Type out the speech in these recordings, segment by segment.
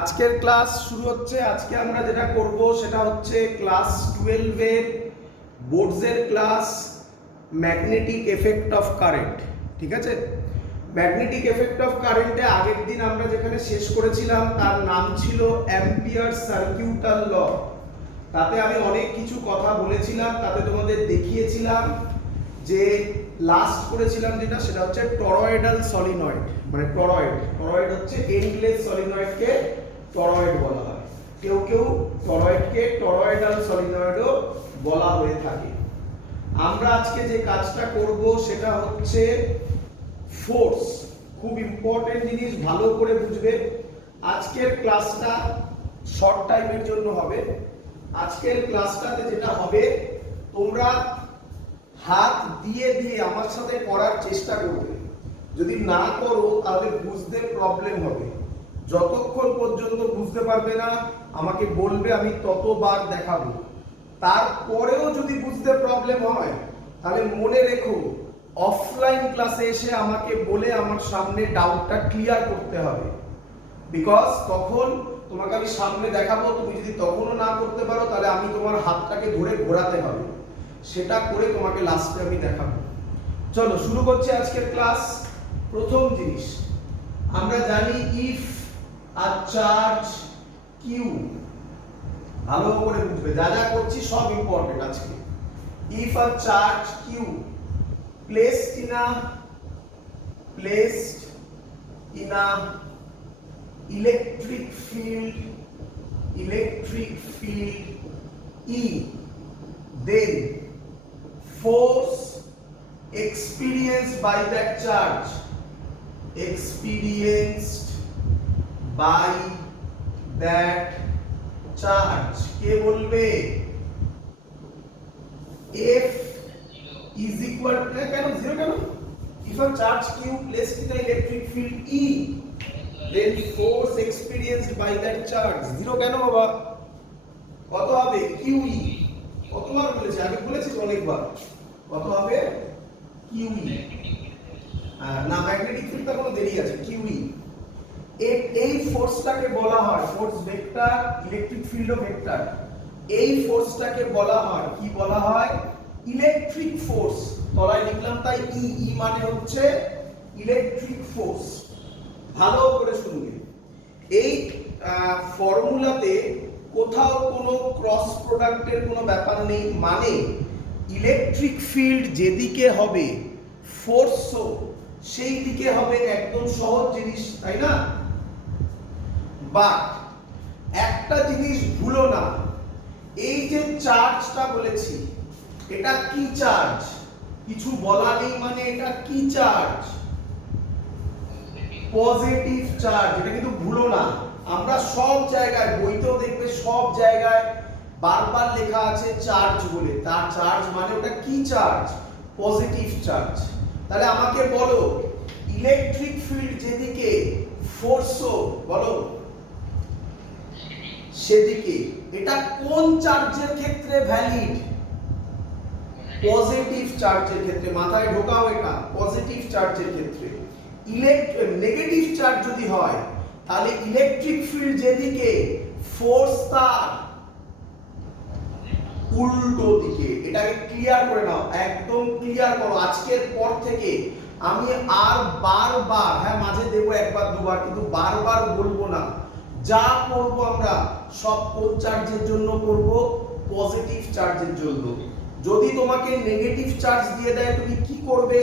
আজকের ক্লাস শুরু হচ্ছে। আজকে আমরা যেটা করব সেটা হচ্ছে ক্লাস 12 এর বোর্ডসের class magnetic effect of current. ঠিক আছে, ম্যাগনেটিক এফেক্ট অফ কারেন্টে আগের দিন আমরা যেখানে শেষ করেছিলাম তার নাম ছিল অ্যাম্পিয়ার সার্কিউটাল ল। তাতে আমি অনেক কিছু কথা বলেছিলাম, তাতে তোমাদের দেখিয়েছিলাম যে লাস্ট করেছিলাম যেটা সেটা হচ্ছে টরয়েডাল সলিনয়েড, মানে টরয়েড হচ্ছে এন্ডলেস সলিনয়েডকে টরয়েড বলা হয়। কেউ কেউ টরয়েডকে টরয়েডাল সলিনয়েডও বলা হয়ে থাকে। আমরা আজকে যে কাজটা করব সেটা হচ্ছে ফোর্স। খুব ইম্পর্টেন্ট জিনিস, ভালো করে বুঝবে। আজকের ক্লাসটা শর্ট টাইমের জন্য হবে। আজকের ক্লাসটাতে যেটা হবে, তোমরা হাত দিয়ে দিয়ে আমার সাথে করার চেষ্টা করবে। যদি না করো তাহলে বুঝতে প্রবলেম হবে। যতক্ষণ পর্যন্ত বুঝতে পারবে না আমাকে বলবে, আমি ততবার দেখাবো। তারপরেও যদি বুঝতে প্রবলেম হয় তাহলে মনে রেখো, অফলাইন ক্লাসে এসে আমাকে বলে আমার সামনে ডাউটটা ক্লিয়ার করতে হবে। বিকজ তখন তোমাকে আমি সামনে দেখাবো, তুমি যদি তখনও না করতে পারো তাহলে আমি তোমার হাতটাকে ধরে ঘোরাতে হবে, সেটা করে তোমাকে লাস্টে আমি দেখাবো। চলো শুরু করছি আজকের ক্লাস। প্রথম জিনিস আমরা জানি, ইফ আ চার্জ কিউ, ভালো করে বুঝবে, যা যা করছি সব ইম্পর্টেন্ট আজকে। If a charge Q placed in a electric field E, then force experienced by that charge কে বলবে? F is equal to, কেন জিরো কেন? If a charge q placed in the electric field E, then force experienced by that charge zero কেন বাবা? কত হবে? QE। কতবার বলেছি? আগে বলেছি অনেকবার। কত হবে? QE। না, ম্যাগনেটিক ফিল্ড তো কোনো দেরি আছে। QE এই ফোর্সটাকে বলা হয় ফোর্স ভেক্টর, ইলেকট্রিক ফিল্ডও ভেক্টর। এই ফোর্সটাকে বলা হয় কি বলা হয়? Electric force. তলায় লিখলাম তাই ই মানে হচ্ছে ইলেকট্রিক ফোর্স। ভালো করে শুনবে, এই ফর্মুলাতে কোথাও কোনো ক্রস প্রোডাক্টের কোনো ব্যাপার নেই। মানে ইলেকট্রিক ফিল্ড যেদিকে হবে ফোর্সও সেই দিকে হবে। একদম সহজ জিনিস, তাই না? বাট একটা জিনিস ভুলো না, এই যে চার্জটা বলেছি এটা কি চার্জ? কিছু বলা নেই মানে এটা কি চার্জ? Positive charge. এটা কিন্তু ভুলো না। আমরা সব জায়গায়, বইতেও দেখবে সব জায়গায় বারবার লেখা আছে চার্জ বলে। তার চার্জ মানে ওটা কি চার্জ? Positive charge. তাহলে আমাকে বলো, ইলেকট্রিক ফিল্ড যেদিকে ফোর্সও বলো সেদিকে, এটা কোন চার্জের ক্ষেত্রে ভ্যালিড? পজিটিভ চার্জের ক্ষেত্রে। মাথায় ঢোকাও এটা, পজিটিভ চার্জের ক্ষেত্রে। নেগেটিভ চার্জ যদি হয় তাহলে ইলেকট্রিক ফিল্ড যেদিকে ফোর্স তার উল্টো দিকে। এটাকে ক্লিয়ার করে নাও, একদম ক্লিয়ার করো। আজকের পর থেকে আমি আর বারবার, হ্যাঁ মাঝে দেবো একবার দুবার, কিন্তু বারবার বলবো না। যা করব আমরা সব কোন চার্জের জন্য করব? পজিটিভ চার্জের জন্য। যদি তোমাকে নেগেটিভ চার্জ দিয়ে দেয় তুমি কি করবে?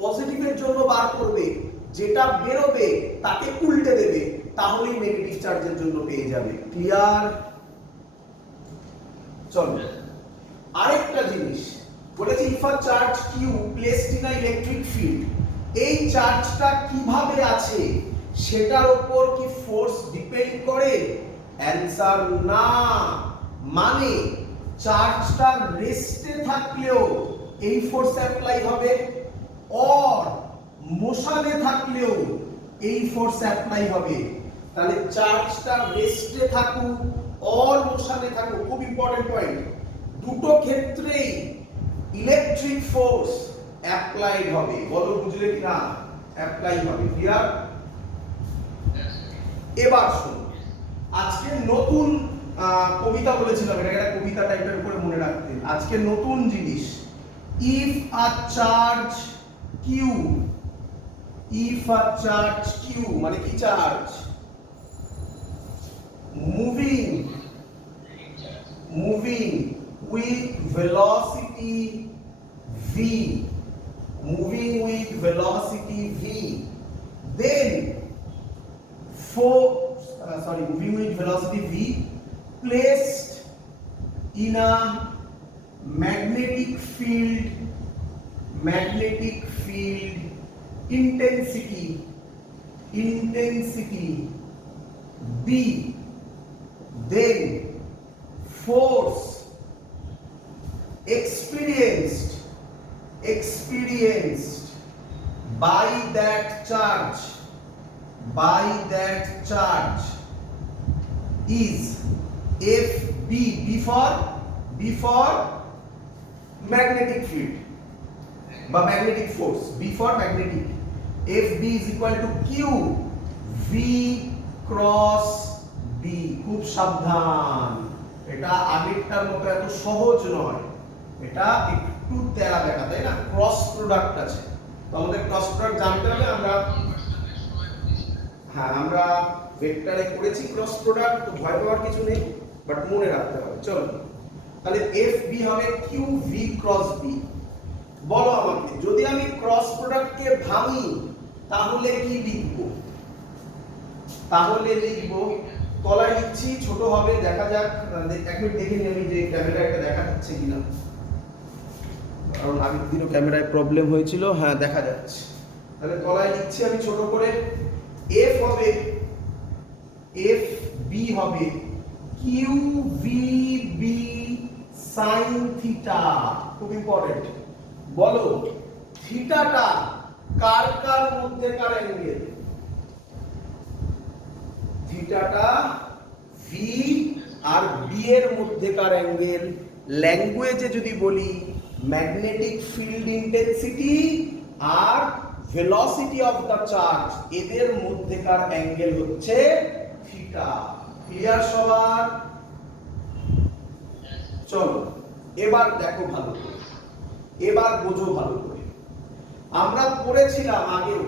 পজিটিভের জন্য বার করবে, যেটা বেরোবে তাকে উল্টে দেবে, তাহলেই নেগেটিভ চার্জের জন্য পেয়ে যাবে। ক্লিয়ার? চলো আরেকটা জিনিস বলেছি, if a charge Q placed in a electric field, এই চার্জটা কিভাবে আছে সেটার উপর কি ফোর্স ডিপেন্ড করে? অ্যানসার না। মানে চার্জটা রেস্টে থাকলেও এই ফোর্স অ্যাপ্লাই হবে, অর মোশনে থাকলেও এই ফোর্স অ্যাপ্লাই হবে। তাহলে চার্জটা রেস্টে থাকুক অর মোশনে থাকুক, খুব ইম্পর্টেন্ট পয়েন্ট, দুটো ক্ষেত্রেই ইলেকট্রিক ফোর্স অ্যাপ্লাইড হবে। বলো বুঝলে কি না? অ্যাপ্লাই হবে। ক্লিয়ার? এবার শুনো, নতুন কবিতা বলেছিলাম, এটা একটা কবিতা টাইপের করে মনে রাখতে। আজকে নতুন জিনিস, if a charge Q, if a charge Q মানে কি charge? Moving with velocity v, moving with velocity v, then moving with velocity v placed in a magnetic field intensity b, then force experienced by that charge is FB, B for magnetic field বা magnetic force, B for magnetic, FB is equal to Q V cross B। খুব সাবধান, এটা আগেরটার মতো এত সহজ নয়, এটা একটু তেরা বেঁকা, তাই না? ক্রস প্রোডাক্ট আছে, তো আমাদের ক্রস প্রোডাক্ট জানতে হবে। আমরা ভেক্টরে করেছি ক্রস প্রোডাক্ট, তো ভয় পাওয়ার কিছু নেই, বাট মনে রাখতে হবে। চলো তাহলে FB হবে QV ক্রস B। বলো আমাকে, যদি আমি ক্রস প্রোডাক্টকে ভাঙি তাহলে কি লিখবো? তাহলে লিখবো, তলায় লিখছি, ছোট হবে, দেখা যাক। এক মিনিট দেখে নিই আমি যে ক্যামেরা এটা দেখা যাচ্ছে কিনা, কারণ আগের দিনও ক্যামেরায় প্রবলেম হয়েছিল। হ্যাঁ, দেখা যাচ্ছে। তাহলে তলায় লিখছি আমি ছোট করে, FB হবে QVB sin থিটা। খুব ইম্পর্টেন্ট। বলো থিটাটা কার কার মধ্যেকার অ্যাঙ্গেল? থিটাটা V আর B এর মধ্যেকার অ্যাঙ্গেল। ল্যাঙ্গুয়েজে যদি বলি, ম্যাগনেটিক ফিল্ড ইন্টেন্সিটি আর ভেলোসিটি অফ দ্য চার্জ, এদের মধ্যেকার অ্যাঙ্গেল হচ্ছে থিটা। ক্লিয়ার সবার? চলো এবার দেখো ভালো করে, এবার বোঝো ভালো করে। আমরা পড়েছিলাম আগেও,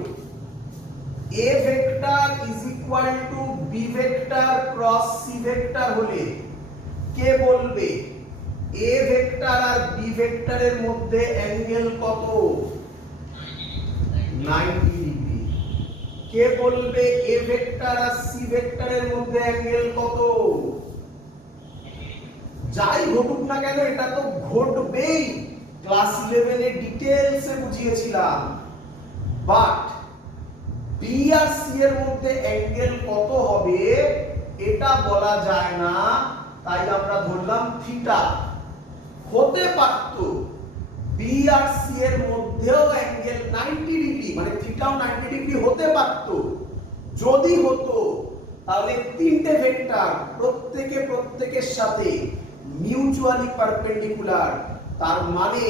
A vector is equal to B vector cross C vector হলে কে বলবে A ভেক্টর আর B ভেক্টরের মধ্যে অ্যাঙ্গেল কত? 90 ডিগ্রি। কে বলবে A ভেক্টর আর C ভেক্টরের মধ্যে অ্যাঙ্গেল কত? যাই ঘটুক না কেন, এটা তো ঘটবেই, ক্লাস 11 এ ডিটেইলসে বুঝিয়েছিলাম। বাট B আর C এর মধ্যে অ্যাঙ্গেল কত হবে এটা বলা যায় না, তাই আমরা ধরলাম থিটা। হতে পারত B আর C এর মধ্যেও অ্যাঙ্গেল 90 ডিগ্রি, মানে থিটাও 90 ডিগ্রি হতে পারত। যদি হতো তাহলে তিনটে ভেক্টর প্রত্যেকের সাথে মিউচুয়ালি পারপেন্ডিকুলার। তার মানে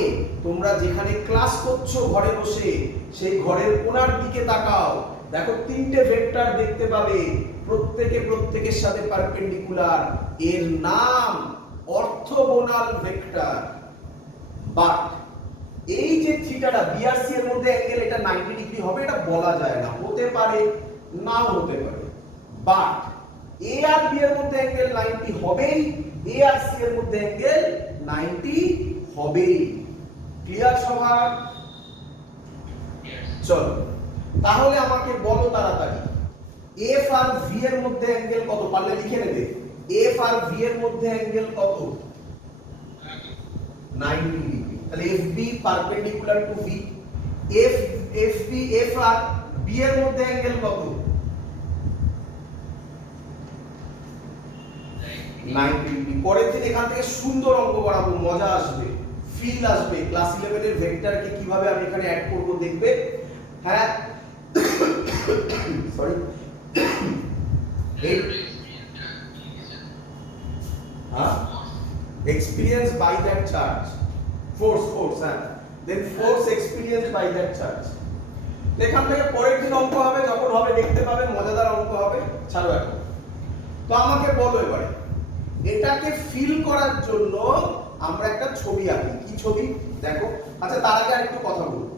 তোমরা যেখানে ক্লাস করছো ঘরে বসে, সেই ঘরের কোণার দিকে তাকাও, দেখো তিনটে ভেক্টর দেখতে পাবে, প্রত্যেকের সাথে পারপেন্ডিকুলার। এর নাম অর্থোগোনাল ভেক্টর। বাট এই যে থিটাটা B আর C এর মধ্যে অ্যাঙ্গেল, এটা 90 ডিগ্রি হবে এটা বলা যায় না, হতে পারে নাও হতে পারে। বাট A আর B এর মধ্যে অ্যাঙ্গেল 90 হবেই, A আর C এর মধ্যে অ্যাঙ্গেল 90 হবেই। ক্লিয়ার সবার? চলো তাহলে আমাকে বলো তাড়াতাড়ি, F আর V এর মধ্যে অ্যাঙ্গেল কত? পারলে লিখে নেবে। F আর V এর মধ্যে অ্যাঙ্গেল কত? 90 ডিগ্রি। তাহলে FB perpendicular to V। F আর B এর মধ্যে অ্যাঙ্গেল কত? 90 ডিগ্রি। পরের দিন এখান থেকে সুন্দর অঙ্ক করাবো, মজা আসবে, ফিল আসবে। ক্লাস 11 এর ভেক্টরকে কিভাবে আমি এখানে অ্যাড করব দেখবে। হ্যাঁ sorry, experience by that charge, force, then force experienced by that charge। এখান থেকে পরের দিন অঙ্ক হবে, যখন হবে দেখতে পাবে, মজাদার অঙ্ক হবে। ছাড়ো এখন। তো আমাকে বলো এবারে এটাকে ফিল করার জন্য আমরা একটা ছবি আঁকি। কি ছবি দেখো? আচ্ছা তার আগে আরেকটু কথা বলবো।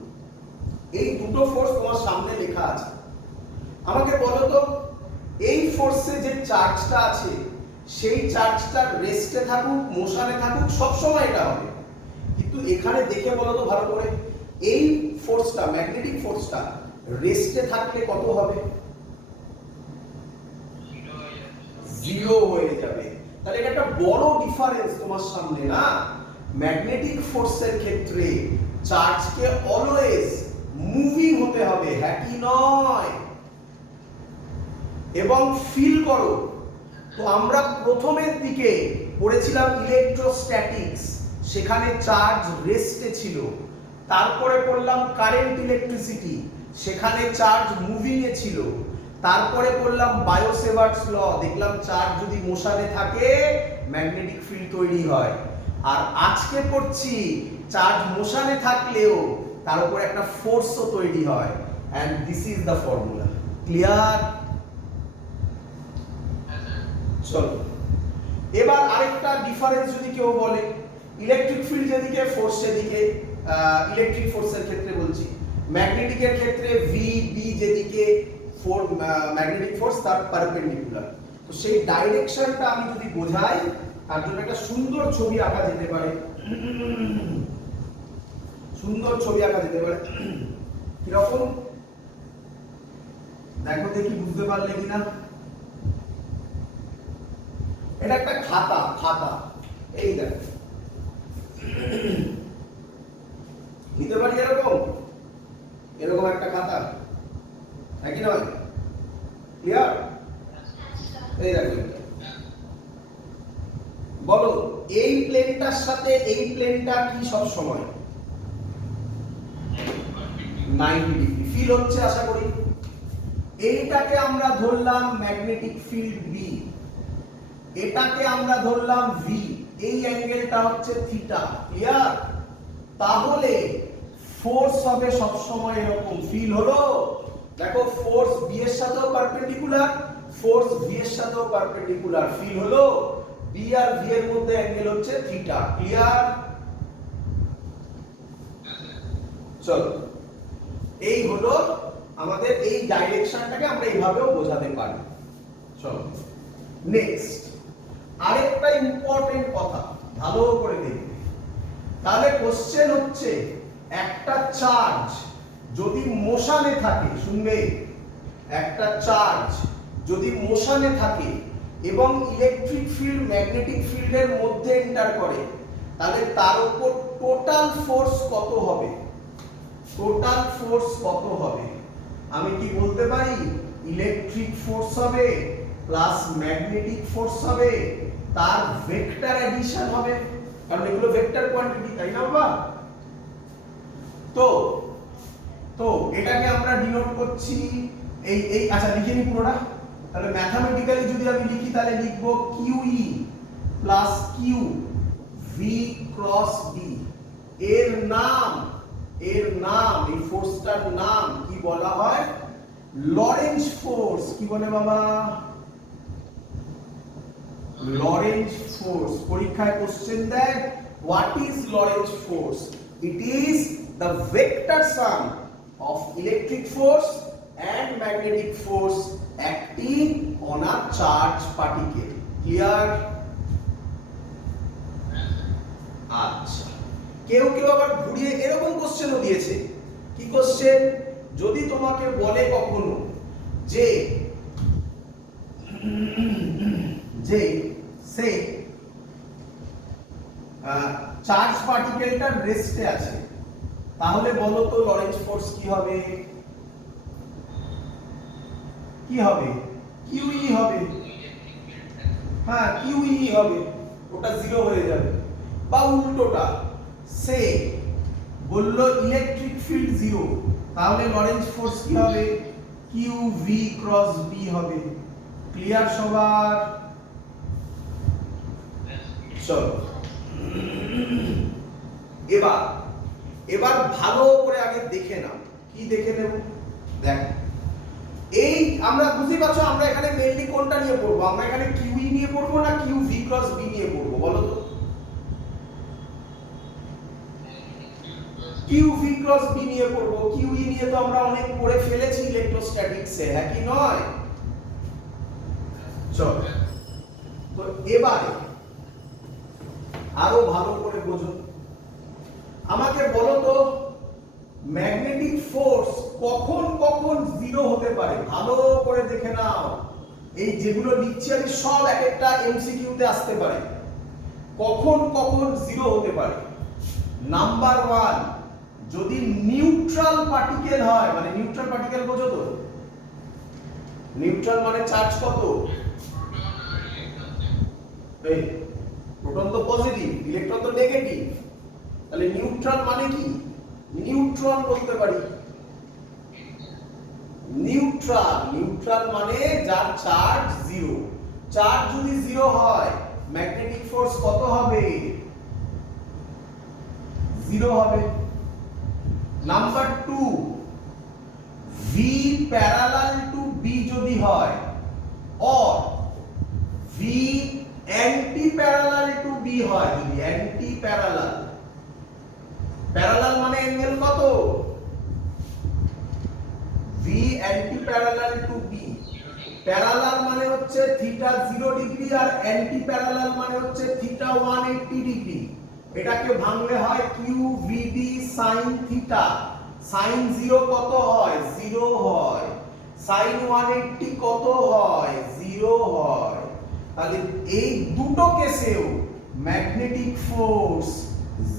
এই দুটো ফোর্স তোমার সামনে লেখা আছে, আমাকে বলো তো এই ফোর্সে যে চার্জটা আছে সেই চার্জটা রেস্টে থাকুক মোশনে থাকুক সব সময় এটা হবে, কিন্তু এখানে দেখে বলো তো ভালো করে এই ফোর্সটা ম্যাগনেটিক ফোর্সটা রেস্টে থাকলে কত হবে? জিরো হয়ে যাবে। তাহলে এটা একটা বড় ডিফারেন্স তোমার সামনে না? ম্যাগনেটিক ফোর্সের ক্ষেত্রে চার্জকে অলওয়েজ মুভিং হতে হবে, হ্যাঁ কি নয়? এবং ফিল করো, তো আমরা প্রথমের দিকে পড়েছিলাম ইলেকট্রোস্ট্যাটিক্স, সেখানে চার্জ রেস্টে ছিল। তারপরে পড়লাম কারেন্ট ইলেকট্রিসিটি, সেখানে চার্জ মুভিং এ ছিল। তারপরে পড়লাম বায়োসেভার্টস ল, দেখলাম চার্জ যদি মোশনে থাকে ম্যাগনেটিক ফিল্ড তৈরি হয়। আর আজকে পড়ছি চার্জ মোশনে থাকলেও তার উপর একটা ফোর্সও তৈরি হয়, and this is the formula. Clear? চলো এবার আরেকটা ডিফারেন্স যদি কেউ বলে, ইলেকট্রিক ফিল্ড যেদিকে ফোর্স সেদিকে, ইলেকট্রিক ফোর্সের ক্ষেত্রে বলছি, ম্যাগনেটিকের ক্ষেত্রে ভি বি যেদিকে ম্যাগনেটিক ফোর্স তার পারপেন্ডিকুলার। তো সেই ডাইরেকশনটা আমি যদি বোঝাই তার জন্য একটা সুন্দর ছবি আঁকা যেতে পারে। সুন্দর ছবি আঁকা যেতে পারে কিরকম দেখো দেখি, বুঝতে পারলে কিনা? এটা একটা খাতা, খাতা এই দেখো নিতে পারি এরকম, এরকম একটা খাতা, নাকি নয়? ক্লিয়ার? এই দেখো বলো এই প্লেনটার সাথে এই প্লেনটা কি সব সময় 90 ডিগ্রি ফিল হচ্ছে আশা করি। এইটাকে আমরা ধরলাম ম্যাগনেটিক ফিল্ড বি, এটাকে আমরা ধরলাম ভি, এই অ্যাঙ্গেলটা হচ্ছে থিটা। ক্লিয়ার? তাহলে ফোর্স হবে সব সময় এরকম। ফিল হলো? দেখো ফোর্স বি এর সাথেও পারপেন্ডিকুলার, ফোর্স ভি এর সাথেও পারপেন্ডিকুলার। ফিল হলো? বি আর ভি এর মধ্যে অ্যাঙ্গেল হচ্ছে থিটা। ক্লিয়ার? চলো এই হলো আমাদের এই ডাইরেকশনটাকে আমরা এইভাবেও বোঝাতে পারি। চলো নেক্সট আরেকটা ইম্পর্টেন্ট কথা ভালো করে দেখবে। তাহলে কোশ্চেন হচ্ছে একটা চার্জ যদি মোশনে থাকে, শুনবে, একটা চার্জ যদি মোশনে থাকে এবং ইলেকট্রিক ফিল্ড ম্যাগনেটিক ফিল্ডের মধ্যে এন্টার করে, তাহলে তার উপর টোটাল ফোর্স কত হবে? টোটাল ফোর্স কত হবে? আমি কি বলতে পারি? ইলেকট্রিক ফোর্স হবে প্লাস ম্যাগনেটিক ফোর্স হবে, তার ভেক্টর এডিশন হবে, কারণ এগুলো ভেক্টর কোয়ান্টিটি, তাই না বাবা? তো তো এটাকে আমরা ডিনোট করছি এই এই আচ্ছা লিখে নি পুরোটা। তাহলে ম্যাথমেটিক্যালি যদি আমি লিখি তাহলে লিখব QE plus Q V cross B। এর নাম এই ফোর্সটার নাম কি বলা হয়? Lorenz force. কি বলে বাবা? Lorenz force. পরীক্ষায় কোশ্চেন দেয় what is Lorenz force? It is the vector some of electric force and magnetic force acting on a charged particle. Clear? আচ্ছা, কেউ কেউ আবার ঘুরিয়ে এরকম কোশ্চেনও দিয়েছে। কি কোশ্চেন? যদি তোমাকে বলে কখনো যে সে চার্জ পার্টিকেলটা রেস্টে আছে, তাহলে বলো তো লরেঞ্জ ফোর্স কি হবে? কি হবে? QE হবে। হ্যাঁ QE হবে, ওটা জিরো হয়ে যাবে। বা উল্টোটা, সে বললো ইলেকট্রিক ফিল্ড জিরো, তাহলে লরেঞ্জ ফোর্স কি হবে? QV ক্রস B হবে। ক্লিয়ার সবার? চলো এবার ভালো করে আগে দেখে নাও। কি দেখে নেব? দেখ এই আমরা বুঝি পাচ্ছ আমরা এখানে মেইনলি কোনটা নিয়ে পড়বো, আমরা এখানে কিউই নিয়ে পড়বো না কিউ ভি ক্রস বি নিয়ে পড়বো বলো তো? কিউ ভি ক্রস বি নিয়ে পড়বো। কিউই নিয়ে তো আমরা অনেক পড়ে ফেলেছি ইলেকট্রোস্ট্যাটিক্সে, হ্যাঁ কি নয়? চল তো এবারে আরো ভালো করে বোঝো, আমাকে বলো তো ম্যাগনেটিক ফোর্স কখন কখন জিরো হতে পারে? ভালো করে দেখে নাও, এই যেগুলো লিখছি আমি সব এক একটা এমসিকিউতে আসতে পারে। কখন কখন জিরো হতে পারে? নাম্বার 1, যদি নিউট্রাল পার্টিকেল হয়, মানে নিউট্রাল পার্টিকেল বোঝো তো? নিউট্রাল মানে চার্জ কত? এই প্রোটন তো পজিটিভ, ইলেকট্রন তো নেগেটিভ, তাহলে নিউট্রাল মানে কি? নিউট্রন বলতে পারি। নিউট্রাল, নিউট্রাল মানে যার চার্জ জিরো। চার্জ যদি জিরো হয় ম্যাগনেটিক ফোর্স কত হবে? জিরো হবে। Number 2, V parallel to B যদি হয় or V anti parallel to B হয়, যদি অ্যান্টি প্যারালাল, প্যারালাল মানে অ্যাঙ্গেল কত? V anti parallel to B, parallel মানে হচ্ছে থিটা 0 ডিগ্রি আর অ্যান্টি প্যারালাল মানে হচ্ছে থিটা 180 ডিগ্রি। এটাকে ভাঙলে হয় QVD sin থিটা। sin 0 কত হয়? 0 হয়। sin 180 কত হয়? 0 হয়। তাহলে এই দুটো কেসেও ম্যাগনেটিক ফোর্স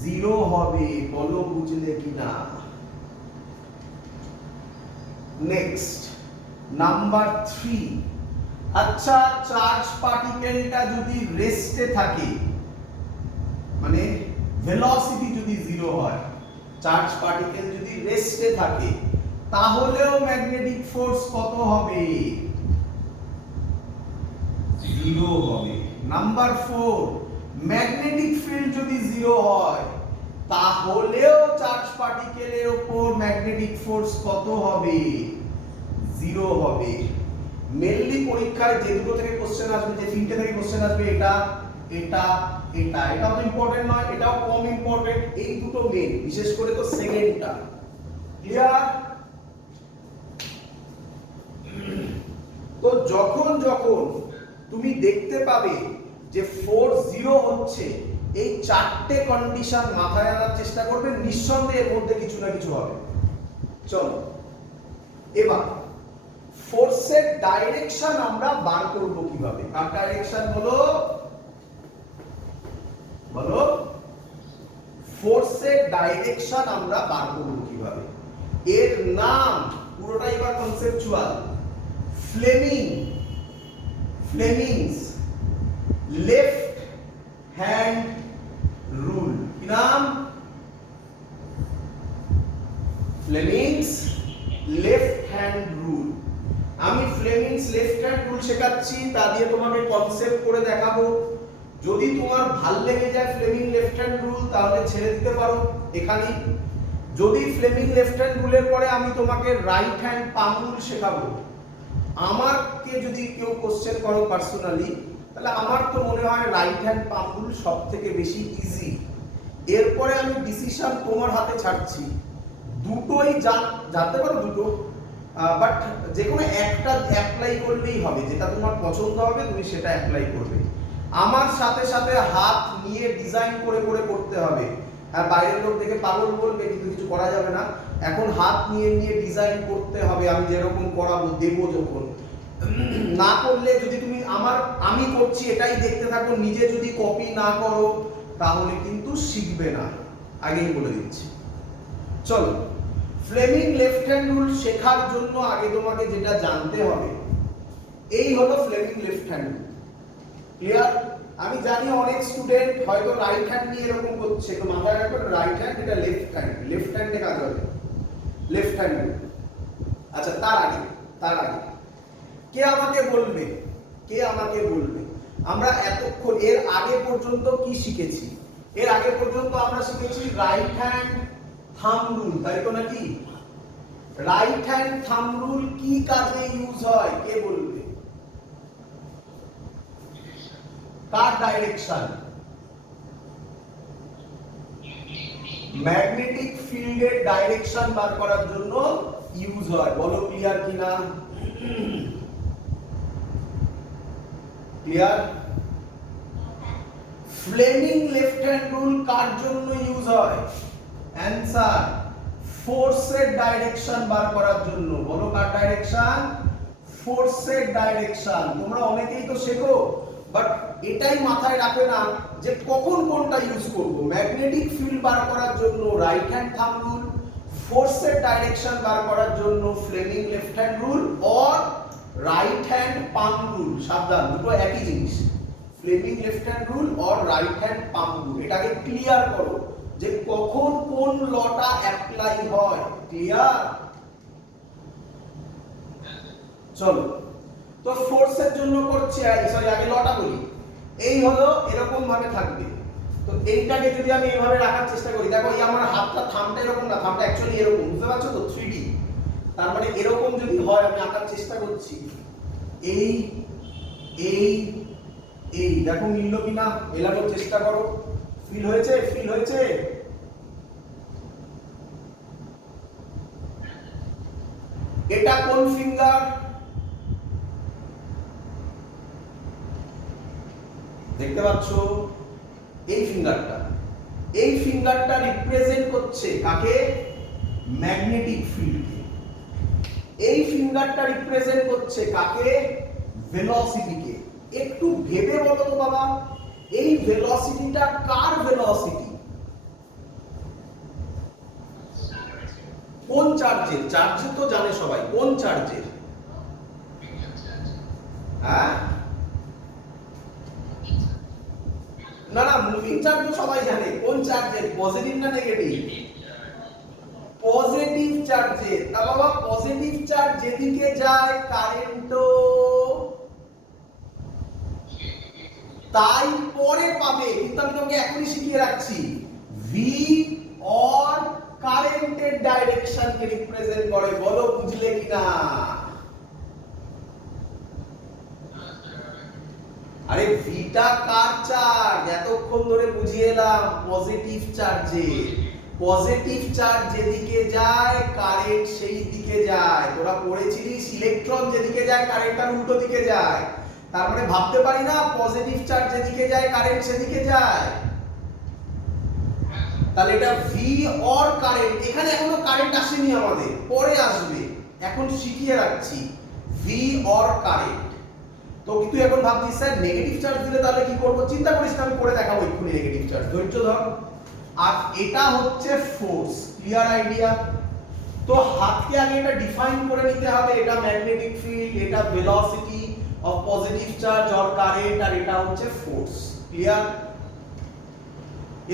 0 হবে। বলো বুঝলে কিনা? নেক্সট নাম্বার 3, আচ্ছা চার্জ পার্টিকেলটা যদি রেস্টে থাকে, মানে ভেলোসিটি যদি 0 হয়, চার্জ পার্টিকেল যদি রেস্টে থাকে, তাহলেও ম্যাগনেটিক ফোর্স কত হবে? 0 হবে। নাম্বার 4, ম্যাগনেটিক ফিল্ড যদি 0 হয়, তাহলেও চার্জ পার্টিকেলের উপর ম্যাগনেটিক ফোর্স কত হবে? 0 হবে। মেইনলি পরীক্ষায় যে দুটো থেকে কোশ্চেন আসবে, যে তিনটে থেকে কোশ্চেন আসবে, এটা এটা এটা, এটাও তো ইম্পর্টেন্ট নয়, এটাও কম ইম্পর্টেন্ট, এই দুটো মেইন, বিশেষ করে তো সেকেন্ডটা। ক্লিয়ার? তো যখন যখন তুমি দেখতে পাবে যে ফোর্স 0 হচ্ছে, এই চারটে কন্ডিশন মাথায় আনার চেষ্টা করবে, নিঃসন্দেহে এর মধ্যে কিছু না কিছু হবে। চলো এবার ফোর্সের ডাইরেকশন আমরা বার করব কিভাবে? কার ডাইরেকশন বলো? বলো, ফোর্সের ডাইরেকশন আমরা বার করব কিভাবে? এর নাম পুরোটা এবার conceptual, Fleming's left hand rule. কি নাম? Fleming's left hand rule. আমি ফ্লেমিংস লেফট হ্যান্ড রুল শেখাচ্ছি, তা দিয়ে তোমাকে কনসেপ্ট করে দেখাবো। যদি তোমার ভাল লেগে যায় ফ্লেমিং লেফট হ্যান্ড রুল, তাহলে ছেড়ে দিতে পারো এখানে। যদি ফ্লেমিং লেফট হ্যান্ড রুলের পরে আমি তোমাকে রাইট হ্যান্ড পাম রুল শেখাবো, আমাকে যদি কেউ কোশ্চেন করো পার্সোনালি, তাহলে আমার তো মনে হয় রাইট হ্যান্ড পাম রুল সবথেকে বেশি ইজি। এরপরে আমি ডিসিশন তোমার হাতে ছাড়ছি, দুটোই জানতে পারো দুটো, বাট যে কোনো একটা অ্যাপ্লাই করলেই হবে, যেটা তোমার পছন্দ হবে তুমি সেটা অ্যাপ্লাই করবে। আমার সাথে সাথে হাত নিয়ে ডিজাইন করে করে করতে হবে। হ্যাঁ, বাইরের লোক দেখে পাগল বলবে, কিন্তু কিছু করা যাবে না। এখন হাত নিয়ে নিয়ে ডিজাইন করতে হবে, আমি যেরকম করাবো দেবো যখন। না করলে যদি তুমি আমি করছি এটাই দেখতে থাকো, নিজে যদি কপি না করো, তাহলে কিন্তু শিখবে না, আগেই বলে দিচ্ছি। চলো, ফ্লেমিং লেফট হ্যান্ড রুল শেখার জন্য আগে তোমাকে যেটা জানতে হবে, এই হলো Fleming left hand rule. Clear? আমি জানি অনেক স্টুডেন্ট হয়তো রাইট হ্যান্ড নিয়ে এরকম করছে, তো মাথায় রাখবেন রাইট হ্যান্ড, এটা লেফট হ্যান্ড, লেফট হ্যান্ডে কাজ হবে, লেফট হ্যান্ড রুল। আচ্ছা, তার আগে কে আমাকে বলবে আমরা এতক্ষণ এর আগে পর্যন্ত কি শিখেছি? এর আগে পর্যন্ত আমরা শিখেছি রাইট হ্যান্ড থাম্ব রুল, তাই তো নাকি? রাইট হ্যান্ড থাম্ব রুল কি কাজে ইউজ হয় কে বলবে? কার ডাইরেকশন? ম্যাগনেটিক ফিল্ডের ডাইরেকশন বার করার জন্য ইউজ হয়। বলো ক্লিয়ার কিনা? Clear? Fleming left hand rule কার জন্য ইউজ হয়? অ্যানসার, ফোর্সের ডাইরেকশন বার করার জন্য। বলো কার ডাইরেকশন? ফোর্সের ডাইরেকশন। তোমরা অনেকেই তো শেখো, বাট এটাই মাথায় রাখে না যে কখন কোনটা ইউজ করব। ম্যাগনেটিক ফিল্ড বার করার জন্য রাইট হ্যান্ড থাম্ব রুল, ফোর্সের ডাইরেকশন বার করার জন্য Fleming left hand rule, or right hand palm rule. সাবধান, দুটো একই জিনিস। Fleming left hand rule or right hand palm rule. এটাকে ক্লিয়ার করো যে কখন কোন লটা অ্যাপ্লাই হয়। ক্লিয়ার? চলো, তো ফোর্সের জন্য করছি, সরি আগে লটা বলি। এই হলো, এরকম ভাবে থাকবে। তো এইটাকে যদি আমি এভাবে রাখার চেষ্টা করি, দেখো এই আমার হাতটা, থামটা এরকম না, থামটা অ্যাকচুয়ালি এরকম, বুঝতে পারছো তো? 3D। তার মানে এরকম যদি হয়, আমি আঁকার চেষ্টা করছি, এই এই এই, দেখো মিললো কিনা? মেলানোর চেষ্টা করো। ফিল হয়েছে? ফিল হয়েছে? এটা কোন ফিঙ্গার? দেখতে পাচ্ছ? এই ফিঙ্গারটা, এই ফিঙ্গারটা রিপ্রেজেন্ট করছে কাকে? ম্যাগনেটিক ফিল্ডকে। এই ফিঙ্গারটা রিপ্রেজেন্ট করছে কাকে? ভেলোসিটিকে। একটু ভেবে বলো তো বাবা, এই ভেলোসিটিটা কার ভেলোসিটি? কোন চার্জের? চার্জের তো জানে সবাই, কোন চার্জের? হ্যাঁ, না না, মুভিং চার্জ তো সবাই জানে। কোন চার্জের? পজিটিভ না নেগেটিভ? পজিটিভ চার্জের। তা বাবা, পজিটিভ চার্জ যেদিকে যায় কারেন্টও তাই পরে পাবে। কিন্তু আমি তোমাকে এখনই শিখিয়ে রাখছি, ভি অর কারেন্টের ডাইরেকশনকে রিপ্রেজেন্ট করে। বলো বুঝলে কিনা? আরে ভিটা কার চার্জ? এতক্ষণ ধরে বুঝিয়ে এলাম, পজিটিভ চার্জের। পজিটিভ চার্জ যেদিকে যায় কারেন্ট সেই দিকে যায়। তোরা পড়েছিলিস ইলেকট্রন যেদিকে যায় কারেন্ট তার উল্টো দিকে যায়। তার মানে ভাবতে পারি না পজিটিভ চার্জ যেদিকে যায় কারেন্ট সেদিকে যায়। তাহলে এটা ভি অর কারেন্ট। এখানে এখনো কারেন্ট আসেনি আমাদের, পরে আসবে, এখন শিখিয়ে রাখছি ভি অর কারেন্ট। তো তুই এখন ভাবছিস স্যার নেগেটিভ চার্জ দিলে তাহলে কি করব? চিন্তা করিস না, আমি করে দেখাবো এক্ষুনি নেগেটিভ চার্জ। ধৈর্য ধর। আর এটা হচ্ছে ফোর্স। Clear idea? তো হাতকে আগে এটা ডিফাইন করে নিতে হবে, এটা ম্যাগনেটিক ফিল্ড, এটা velocity of positive charge or current, আর এটা হচ্ছে ফোর্স। ক্লিয়ার?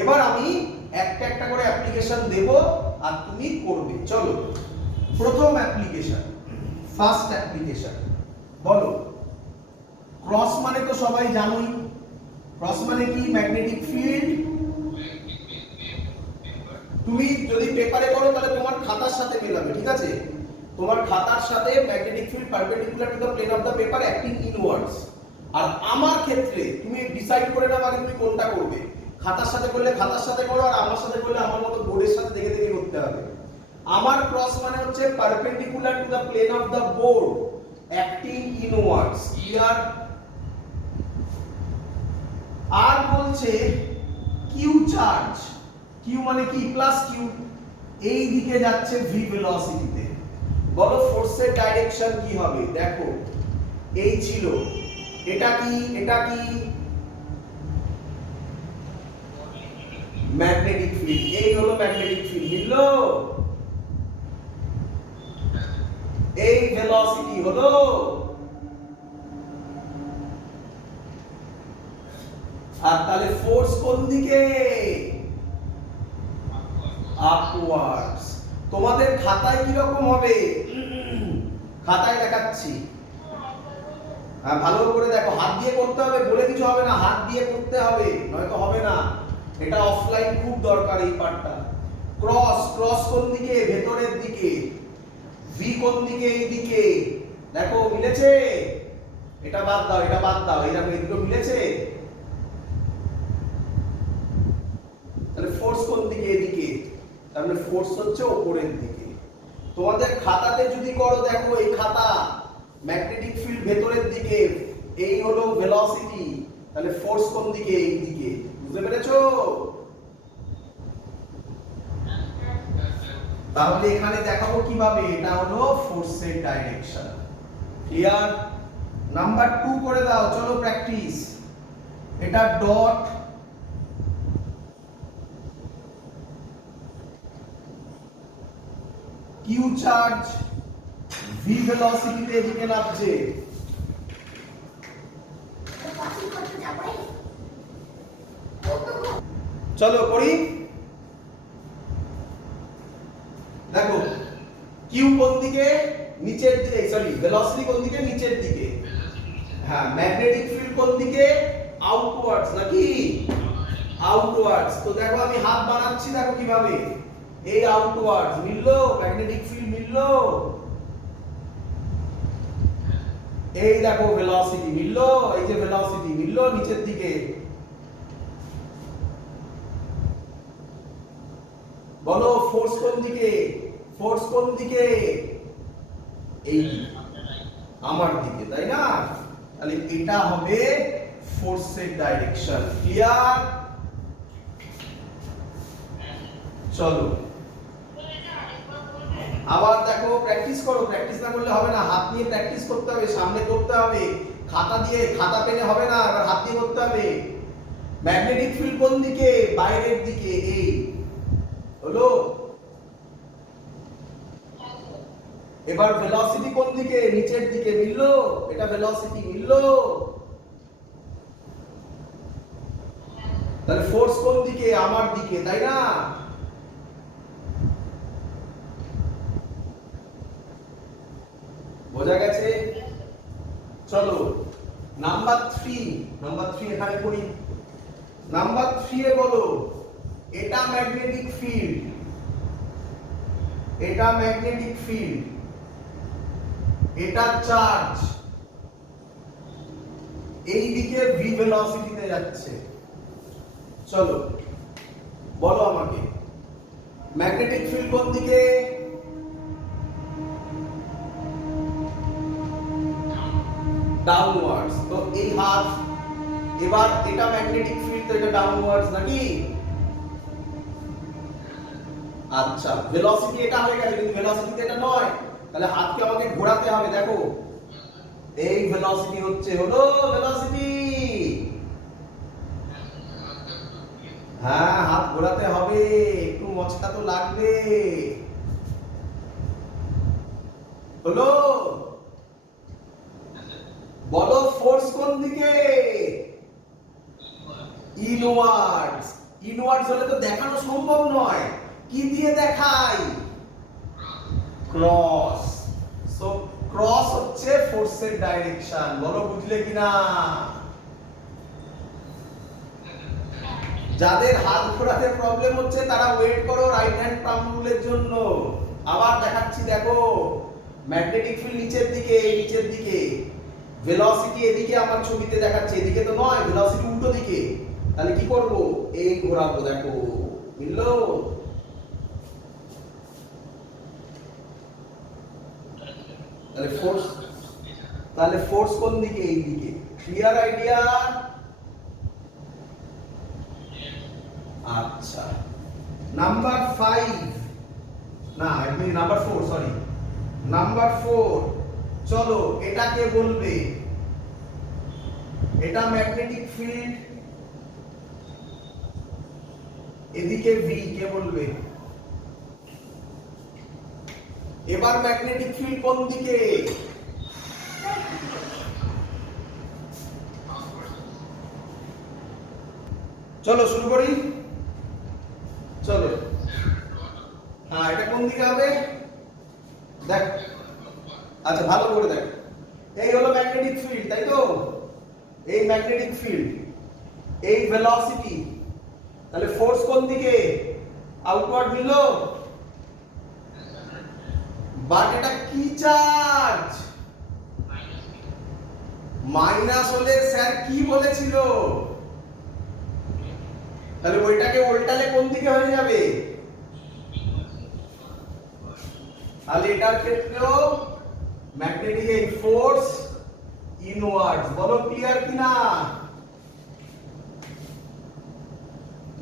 এবার আমি একটা একটা করে অ্যাপ্লিকেশন দেব আর তুমি করবে। চলো, প্রথম অ্যাপ্লিকেশন, ফার্স্ট অ্যাপ্লিকেশন। বলো, ক্রস মানে তো সবাই জানোই। ক্রস মানে কি? Magnetic field. তুমি যদি পেপারে করো তাহলে তোমার খাতার সাথে মেলাবে, ঠিক আছে? তোমার খাতার সাথে magnetic field perpendicular to the plane of the paper acting inwards. আর আমার ক্ষেত্রে তুমি ডিসাইড করে নাও আগে তুমি কোনটা করবে। খাতার সাথে করলে খাতার সাথে করো, আর আমার সাথে করলে আমার মতো বোর্ডের সাথে দেখে দেখে করতে হবে। আমার ক্রস মানে হচ্ছে perpendicular to the plane of the board acting inwards. Clear? আর বলছে কিউ চার্জ। কিউ মানে কি? Plus q. এই দিকে যাচ্ছে ভি ভেলোসিটিতে। বলো ফোর্সের ডাইরেকশন কি হবে? দেখো এই ছিল, এটা কি? এটা কি? Magnetic field. এই হলো ম্যাগনেটিক ফিল্ড। বুঝলো? এই ভেলোসিটি হলো। আর তাহলে ফোর্স কোন দিকে? আপওয়ার্ডস। তোমাদের খাতায় কি রকম হবে? খাতায় দেখাচ্ছি, ভালো করে দেখো। হাত দিয়ে করতে হবে, বলে কিছু হবে না, হাত দিয়ে করতে হবে, নয়তো হবে না। এটা অফলাইন খুব দরকার এই পার্টটা। ক্রস, ক্রস কোন দিকে? ভেতরের দিকে। ভি কোন দিকে? এই দিকে। দেখো মিলেছে? এটা বাদ দাও, এটা বাদ দাও, এই দেখো এদিকে মিলেছে। তাহলে ফোর্স কোন দিকে? এদিকে। তাহলে ফোর্স হচ্ছে উপরের দিকে। তোমাদের খাতাতে যদি করো, দেখো এই খাতা ম্যাগনেটিক ফিল্ড ভেতরের দিকে, এই হলো ভেলোসিটি, তাহলে ফোর্স কোন দিকে? এই দিকে। বুঝতে পেরেছো? তাহলে এখানে দেখাবো কিভাবে, এটা হলো ফোর্সের ডাইরেকশন। ক্লিয়ার? নাম্বার 2 করে দাও, চলো প্র্যাকটিস। এটা ডট, কিউ চার্জ ভি ভেলোসিটিতে এদিকে নামছে। চলো করি। দেখো কিউ কোন দিকে? নিচের দিকে, সরি ভেলোসিটি কোন দিকে? নিচের দিকে। হ্যাঁ, ম্যাগনেটিক ফিল্ড কোন দিকে? আউটওয়ার্ডস, নাকি? আউটওয়ার্ডস। তো দেখো আমি হাত বানাচ্ছি, দেখো কিভাবে, এই আউটওয়ার্ডস মিললো, ম্যাগনেটিক ফিল্ড মিললো, এই দেখো ভেলোসিটি মিললো, এই যে ভেলোসিটি মিললো নিচের দিকে। বলো ফোর্স কোন দিকে? ফোর্স কোন দিকে? এই আমার দিকে, তাই না? তাহলে এটা হবে ফোর্সের ডাইরেকশন। ক্লিয়ার? চলো আবার দেখো, প্র্যাকটিস করো। প্র্যাকটিস না করলে হবে না, হাত নিয়ে প্র্যাকটিস করতে হবে, সামনে করতে হবে, খাতা দিয়ে, খাতা পেনে হবে না, এবার হাত দিয়ে করতে হবে। ম্যাগনেটিক ফিল্ড কোন দিকে? বাইরের দিকে, এই হলো। এবার ভেলোসিটি কোন দিকে? নিচের দিকে, মিললো, এটা ভেলোসিটি মিললো। তাহলে ফোর্স কোন দিকে? আমার দিকে, তাই না? বোঝা গেছে? চলো নাম্বার 3, নাম্বার 3 এখানে করি। নাম্বার 3 এ বলো, এটা ম্যাগনেটিক ফিল্ড, এটা ম্যাগনেটিক ফিল্ড, এটা চার্জ, এই দিকে ভি ভেলোসিটিতে যাচ্ছে। চলো বলো আমাকে, ম্যাগনেটিক ফিল্ড কোন দিকে? ডাউনওয়ার্ডস। তো এই হাত, এবার এটা ম্যাগনেটিক ফিল্ড, তো এটা ডাউনওয়ার্ডস, নাকি? আচ্ছা, ভেলোসিটি এটা হয়ে গেছে, কিন্তু ভেলোসিটি এটা নয়, তাহলে হাতকে আমাকে ঘোরাতে হবে। দেখো এই ভেলোসিটি হচ্ছে, হলো ভেলোসিটি। হ্যাঁ, হাত ঘোরাতে হবে, একটু মচকা তো লাগবে। হলো? বলো ফোর্স কোন দিকে? ইনওয়ার্ডস। ইনওয়ার্ডস হলে তো দেখানো সম্ভব নয়, কি দিয়ে দেখাই? ক্রস। সো ক্রস হচ্ছে ফোর্সের ডাইরেকশন। বলো বুঝলে কিনা? যাদের হাত ঘোরাতে প্রবলেম হচ্ছে তারা ওয়েট করো রাইট হ্যান্ড পাম্প রুলের জন্য। আবার দেখাচ্ছি, দেখো ম্যাগনেটিক ফিল্ড নিচের দিকে, নিচের দিকে, ভেলোসিটি এদিকে, আমার ছবিতে দেখাচ্ছে এদিকে তো নয়, ভেলোসিটি উল্টো দিকে। তাহলে কি করব? এই ঘোরাবো, দেখো মিললো। তাহলে ফোর্স, তাহলে ফোর্স কোন দিকে? এই দিকে। Clear idea? আচ্ছা, নাম্বার 5, না এমনি নাম্বার 4, সরি নাম্বার 4। চলো এটাকে বলবে, এটা ম্যাগনেটিক ফিল্ড, এদিকে ভি, কে বলবে? এবার ম্যাগনেটিক ফিল্ড কোন দিকে? চলো শুরু করি। চলো, হ্যাঁ এটা কোন দিকে হবে? দেখ, আচ্ছা ভালো করে দেখ, এই হলো ম্যাগনেটিক ফিল্ড, তাই তো? এই ম্যাগনেটিক ফিল্ড, এই ভেলোসিটি, তাহলে ফোর্স কোন দিকে? আউটওয়ার্ড নিল, বাট এটা কি চার্জ? মাইনাস হলে স্যার কি বলেছিল? তাহলে ওইটাকে উল্টালে কোন দিকে হয়ে যাবে? তাহলে এটার ক্ষেত্রেও ম্যাগনেটিক ফোর্স ইনওয়ার্ডস। বলো ক্লিয়ার কিনা?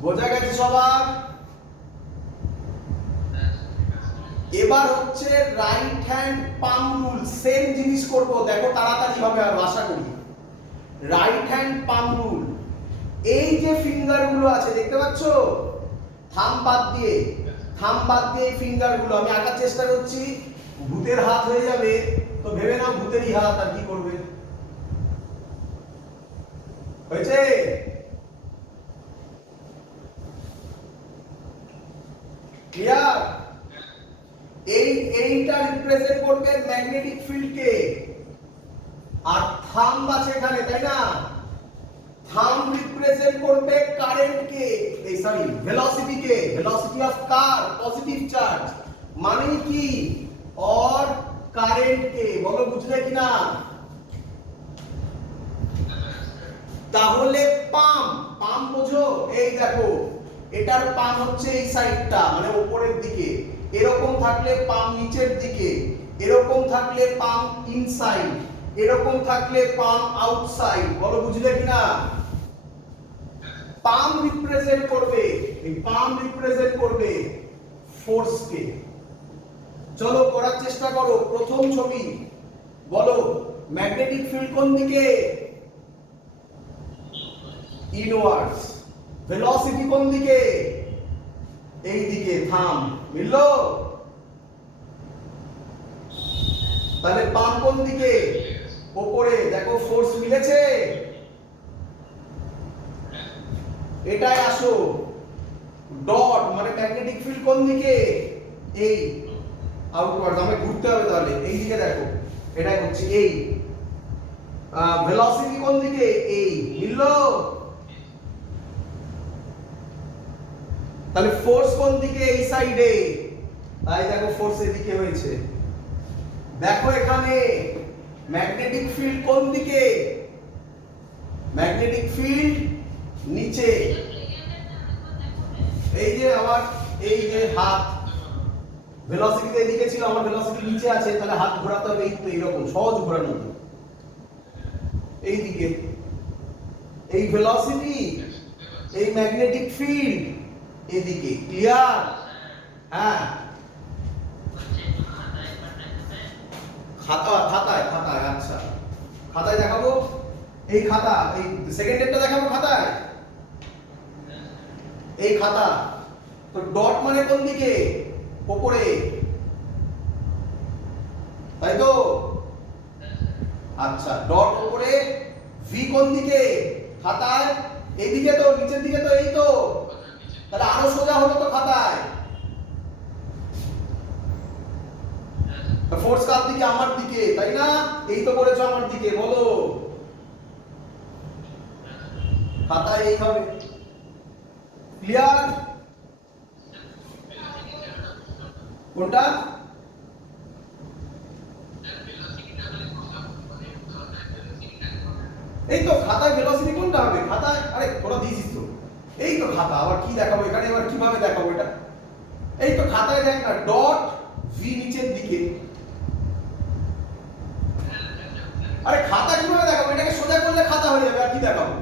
বোঝা গেছে সবার? এবার হচ্ছে right hand palm rule. Same জিনিস করব, দেখো তাড়াতাড়ি হবে আর আশা করি। রাইট হ্যান্ড পাম রুল, এই যে ফিঙ্গার গুলো আছে দেখতে পাচ্ছ, থাম বাদ দিয়ে এই ফিঙ্গার গুলো আমি আঁকার চেষ্টা করছি। ভূতের হাত হয়ে যাবে তো ভেবে নাও ভূতেরই হাত, আর কি করবে? হয়েছে? ক্লিয়ার? এইটা রিপ্রেজেন্ট করবে ম্যাগনেটিক ফিল্ড কে, আর থাম্ব আছে এখানে, তাই না? থাম্ব রিপ্রেজেন্ট করবে কারেন্ট কে, এই sorry velocity K, velocity of car, positive charge মানে কি? और কারেন্ট কে। বলো বুঝলে কিনা? তাহলে পাম বোঝো? এই দেখো এটার পাম হচ্ছে এই সাইডটা মানে উপরের দিকে, এরকম থাকলে পাম নিচের দিকে, এরকম থাকলে পাম ইনসাইড, এরকম থাকলে পাম আউটসাইড। বলো বুঝলে কিনা? পাম রিপ্রেজেন্ট করবে, এই পাম রিপ্রেজেন্ট করবে ফোর্স কে। চলো করার চেষ্টা করো। প্রথম ছবি বলো, ম্যাগনেটিক ফিল্ড কোন দিকে? ইনওয়ার্ডস। ভেলোসিটি কোন দিকে? এই দিকে, থাম। মিললো? তাহলে পাম কোন দিকে? উপরে। দেখো ফোর্স মিলেছে? এটাই আসো। ডট মানে ম্যাগনেটিক ফিল্ড কোন দিকে? এই আউটওয়ার্ড। আমাকে ঘুরতে হবে তাহলে এই দিকে। দেখো এটাই হচ্ছে এই। ভেলোসিটি কোন দিকে? এই। মিললো? তাহলে ফোর্স কোন দিকে? এই সাইডে। তাই দেখো ফোর্স এদিকে হয়েছে। দেখো এখানে ম্যাগনেটিক ফিল্ড কোন দিকে? ম্যাগনেটিক ফিল্ড নিচে। এই যে আমার এই যে হাত ভেলোসিটি এদিকে ছিল, আমার ভেলোসিটি নিচে আছে, তাহলে হাত ঘোরাতে হবে এই তো, এইরকম সহজ ঘোরানো। এই দিকে এই ভেলোসিটি, এই ম্যাগনেটিক ফিল্ড এদিকে। ক্লিয়ার? হ্যাঁ খাতায় আচ্ছা খাতায় দেখাবো। এই খাতা, এই সেকেন্ডেরটা দেখাবো খাতায়। এই খাতা তো ডট মানে কোন দিকে? উপরে, তাই তো? আচ্ছা ডট উপরে। ভি কোন দিকে খাতায়? এইদিকে তো, নিচের দিকে তো, এই তো। তাহলে আরো সোজা হলো তো খাতায়। ফোর্স কার দিকে? আমার দিকে, তাই না? এই তো করেছো আমার দিকে। বলো খাতায় এই হবে। ক্লিয়ার? কোনটা? এই তো খাতায় ভেলোসিটি কোনটা হবে? খাতায় আরে তোরা দিয়েছিস তো। এই তো খাতা, আবার কি দেখাবো এখানে? এবার কিভাবে দেখাবো এটা? এই তো খাতায় দেখ না, ডট ভি নিচের দিকে। আরে খাতা কিভাবে দেখাবো? এটাকে সোজা করলে খাতা হয়ে যাবে, আর কি দেখাবো?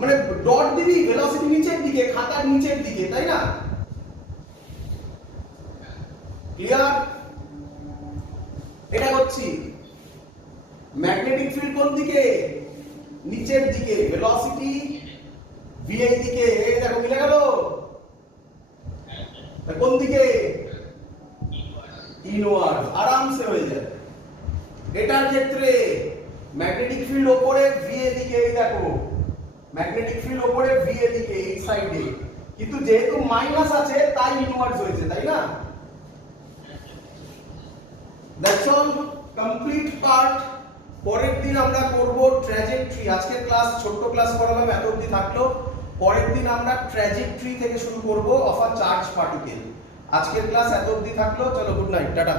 মানে ডট দিবি ভেলোসিটি নিচের দিকে, খাতার নিচের দিকে, তাই না? ক্লিয়ার? এটা করছি। ম্যাগনেটিক ফিল্ড কোন দিকে? নিচের দিকে। ভেলোসিটি ভি এই দিকে। এই দেখো মিলে গেল। কোন দিকে? ইনওয়ার্ড। আরামসে হয়ে যায়। এটার ক্ষেত্রে ম্যাগনেটিক ফিল্ড উপরে, ভি এদিকে। এই দেখো ম্যাগনেটিক ফিল্ড উপরে, ভি এদিকে এই সাইডে, কিন্তু যেহেতু মাইনাস আছে তাই ইনওয়ার্ডস হয়েছে, তাই না? That's all, complete part. পরের দিন আমরা করব ট্র্যাজেক্টরি। আজকে ক্লাস ছোট্ট ক্লাস করালাম, এত অবধি থাকলো। পরের দিন আমরা ট্র্যাজেক্টরি থেকে শুরু করব অফ আ চার্জ পার্টিকেল। আজকের ক্লাস এত অবধি থাকলো, চলো গুড নাইট, টাটা।